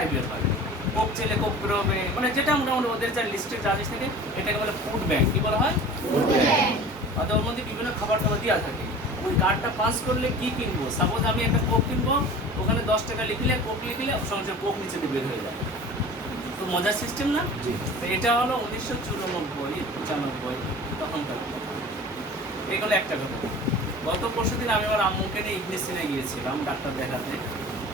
তাই বের হয়। কোক চাইলে কোক বেরোবে, মানে যেটা মোটামুটি ওদের যা লিস্টের যা জিনিস থাকে এটাকে বলে ফুড ব্যাংক। কি বলা হয়? Food bank. অর্থাৎ ওর মধ্যে বিভিন্ন খাবার দাবার দেওয়া থাকে। ওই কার্ডটা পাস করলে কি কিনবো, সাপোজ আমি একটা কোক কিনবো, ওখানে 10 টাকা লিখলে, কোক লিখলে সঙ্গে কোক নিচে দিয়ে বের হয়ে যায়। তো মজার সিস্টেম না? তো এটা হলো 1994-95 তখনকার কথা। এগুলো একটা কথা। গত পরশুদিন আমি আমার আম্মুকে নিয়ে ইবনে সিনা গিয়েছিলাম ডাক্তার দেখাতে।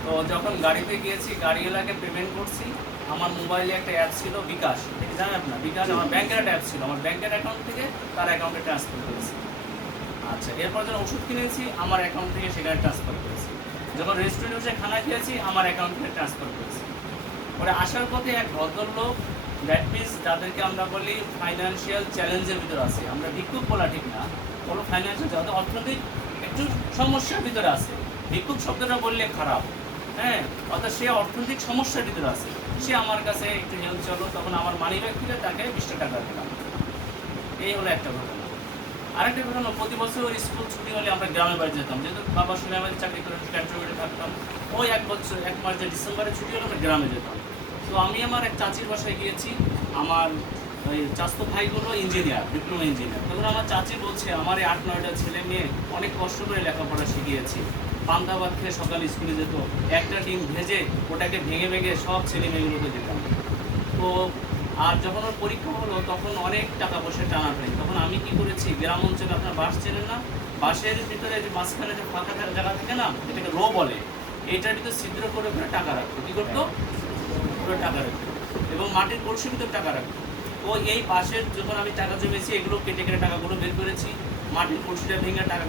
তো যখন গাড়িতে গিয়েছি, গাড়িওয়ালাকে পেমেন্ট করছি, আমার মোবাইলে একটা অ্যাপ ছিল বিকাশ, ঠিক জানেন না? বিকাশ আমার ব্যাংকের একটা অ্যাপ ছিল, আমার ব্যাংকের অ্যাকাউন্ট থেকে তার অ্যাকাউন্টে ট্রান্সফার করেছি। আচ্ছা, এরপর যখন ওষুধ কিনেছি আমার অ্যাকাউন্ট থেকে সেখানে ট্রান্সফার করেছি। যখন রেস্টুরেন্টে বসে খানা খেয়েছি আমার অ্যাকাউন্ট থেকে ট্রান্সফার করেছি। পরে আসার পথে এক ভদ্রলোক, দ্যাট মিনস যাদেরকে আমরা বলি ফাইন্যান্সিয়াল চ্যালেঞ্জের ভিতরে আছে, আমরা ভিক্ষুক বলা ঠিক না, কোনো ফাইন্যান্সিয়াল যাদের অর্থনৈতিক একটু সমস্যার ভিতরে আছে, ভিক্ষুক শব্দটা বললে খারাপ, হ্যাঁ, অর্থাৎ সে অর্থনৈতিক সমস্যার ভিতরে আছে, সে আমার কাছে একটু হেল্প চলো, তখন আমার মানি ব্যাগ থেকে তাকে 20 টাকা দিলাম। এই হলো একটা ঘটনা। আরেকটা ঘটনা, প্রতি বছর স্কুল ছুটি হলে আমরা গ্রামে বাড়ি যেতাম, যেহেতু বাবা সুনাইবাড়ি চাকরি করে ক্যান্টনমেন্টে থাকতাম। ওই এক মাস যে ডিসেম্বরে ছুটি হলে আমরা গ্রামে যেতাম। তো আমি আমার এক চাচির বাসায় গিয়েছি, আমার ওই চাচতো ভাইগুলো ইঞ্জিনিয়ার, ডিপ্লোমা ইঞ্জিনিয়ার। তখন আমার চাচি বলছে আমার এই 8-9টা ছেলে মেয়ে অনেক কষ্ট করে লেখাপড়া শিখিয়েছি, পান্তা ভাত খেয়ে সকালে স্কুলে যেত, একটা ডিম ভেজে ওটাকে ভেঙে ভেঙে সব ছেলে মেয়েগুলোকে দিতাম। তো আর যখন ওর পরীক্ষা হলো তখন অনেক টাকা পয়সা টানাটানি, তখন আমি কি করেছি, গ্রাম অঞ্চলে আপনার বাস চেনেন না, বাসের ভিতরে যে মাঝখানে যে ফাঁকা জায়গা থাকে না, এটাকে রো বলে, এইটার ভিতরে ছিদ্র করে ওখানে টাকা রাখতো। কী করতো? পুরো টাকা রাখতো, এবং মাটির কলসির ভিতরে টাকা রাখতো। তো এই বাসের যখন আমি টাকা জমেছি এগুলো কেটে কেটে টাকাগুলো বের করেছি, মাটির কলসিটা ভেঙে টাকা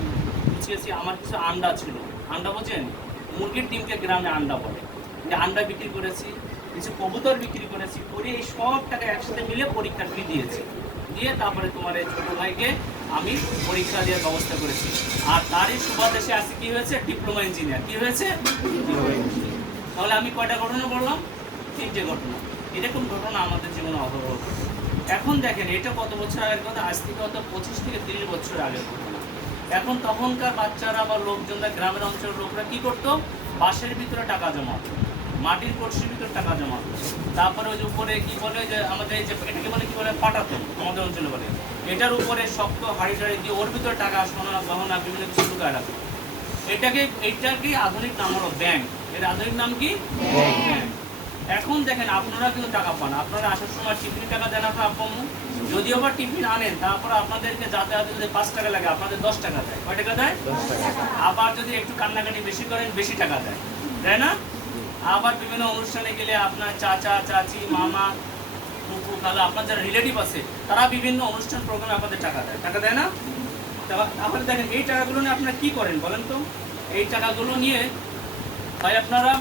গুছিয়েছি। আমার কিছু আন্ডা ছিল, আন্ডা বোঝেন, মুরগির ডিমকে গ্রামে আন্ডা বলে, যে আন্ডা বিক্রি করেছি, কিছু কবুতর বিক্রি করেছি, করে এই সব টাকা একসাথে মিলে পরীক্ষা ফি দিয়েছি, দিয়ে তারপরে তোমার এই ছোটো ভাইকে আমি পরীক্ষা দেওয়ার ব্যবস্থা করেছি। আর তারই সুবাদেশে আজকে কী হয়েছে, ডিপ্লোমা ইঞ্জিনিয়ার। কী হয়েছে? Diploma engineer. তাহলে আমি কয়টা ঘটনা বললাম? 3টে ঘটনা। এরকম ঘটনা আমাদের জীবনে অহরহ। এখন দেখেন এটা কত বছর আগের কথা, আজ থেকে হয়তো 25 থেকে 30 বছর আগের ঘটনা। এখন তখনকার বাচ্চারা বা লোকজনরা, গ্রামের অঞ্চলের লোকরা কী করতো, বাঁশের ভিতরে টাকা জমাতো, মাটির কলসির ভিতরে টাকা জমাতো, তারপরে ওই যে উপরে কি বলে, যে আমাদের এই যে এটাকে বলে কি বলে, পাটাতন আমাদের অঞ্চলে বলে, এটার উপরে শক্ত হাড়ি টাড়ি দিয়ে ওর ভিতরে টাকা, সোনা গহনা বিভিন্ন কিছু লুকায় রাখতো। এইটাকে আধুনিক নাম হলো ব্যাংক। এর আধুনিক নাম কি? ব্যাংক। এখন দেখেন আপনারা কিন্তু টাকা পান, আপনারা আসার সময় টিফিন টাকা দেন আপনার আব্বু আম্মু, যদিও বা টিফিন আনেন, তারপর আপনাদেরকে যাতায়াতে যদি 5 টাকা লাগে আপনাদের 10 টাকা দেয়। কয় টাকা দেয়? 10 টাকা। আবার যদি একটু কান্নাকাটি বেশি করেন বেশি টাকা দেয়, তাই না? আবার বিভিন্ন অনুষ্ঠানে গেলে আপনার চাচা চাচি মামা ফুফু খালা আপনার যারা রিলেটিভ আছে তারা বিভিন্ন অনুষ্ঠান প্রোগ্রামে আপনাদের টাকা দেয়, টাকা দেয় না? তাহলে দেখেন এই টাকাগুলো নিয়ে আপনারা কী করেন বলেন তো? এই টাকাগুলো নিয়ে হয় আপনারা